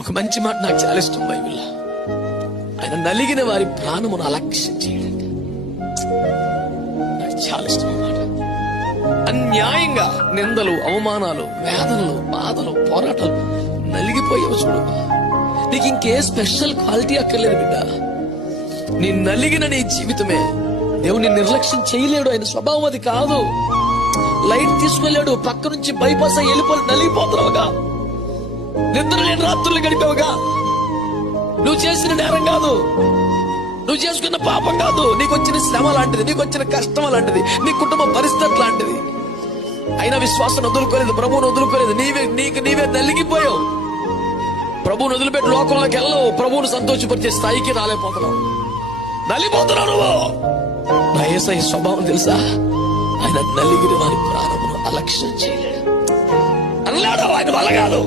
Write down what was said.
ఒక మంచి మాట నాకు చాలా ఇష్టం బైబిల్లో. ఆయన నలిగిన వారి ప్రాణమును అలక్ష్యం చేయడండి. నాకు చాలా ఇష్టం అన్నమాట. అన్యాయంగా నిందలు, అవమానాలు, వేదనలు, బాధలు, పోరాటాలు నలిగిపోయావు చూడు. నీకు ఇంకే స్పెషల్ క్వాలిటీ అక్కర్లేదు బిడ్డ. నీ నలిగిన నీ జీవితమే. దేవుని నిర్లక్ష్యం చేయలేడు. ఆయన స్వభావం అది కాదు. లైట్ తీసుకెళ్ళాడు, పక్క నుంచి బైపాస్ అయ్యి వెళ్ళిపోయి నలిగిపోతున్నావుగా. నిద్ర లేని రాత్రులు గడిపావుగా. నువ్వు చేసిన నేరం కాదు, నువ్వు చేసుకున్న పాపం కాదు, నీకు వచ్చిన శ్రమ లాంటిది, నీకు వచ్చిన కష్టం లాంటిది, నీ కుటుంబ పరిస్థితి లాంటిది. అయినా విశ్వాసం వదులుకోలేదు, ప్రభువును వదులుకోలేదు. నీవే నలిగిపోయావు. ప్రభువును వదిలిపెట్టి లోకంలోకి వెళ్ళవు. ప్రభువును సంతోషపరిచే స్థాయికి రాలేకపోతున్నావు. నలిగిపోతున్నావు నువ్వు. నా యేసయ్య స్వభావం తెలుసా? ఆయన నలిగిన వారి ప్రాణమును అలక్ష్యం చేయలేడు అన్నాడు. ఆయన వల్ల కాదు.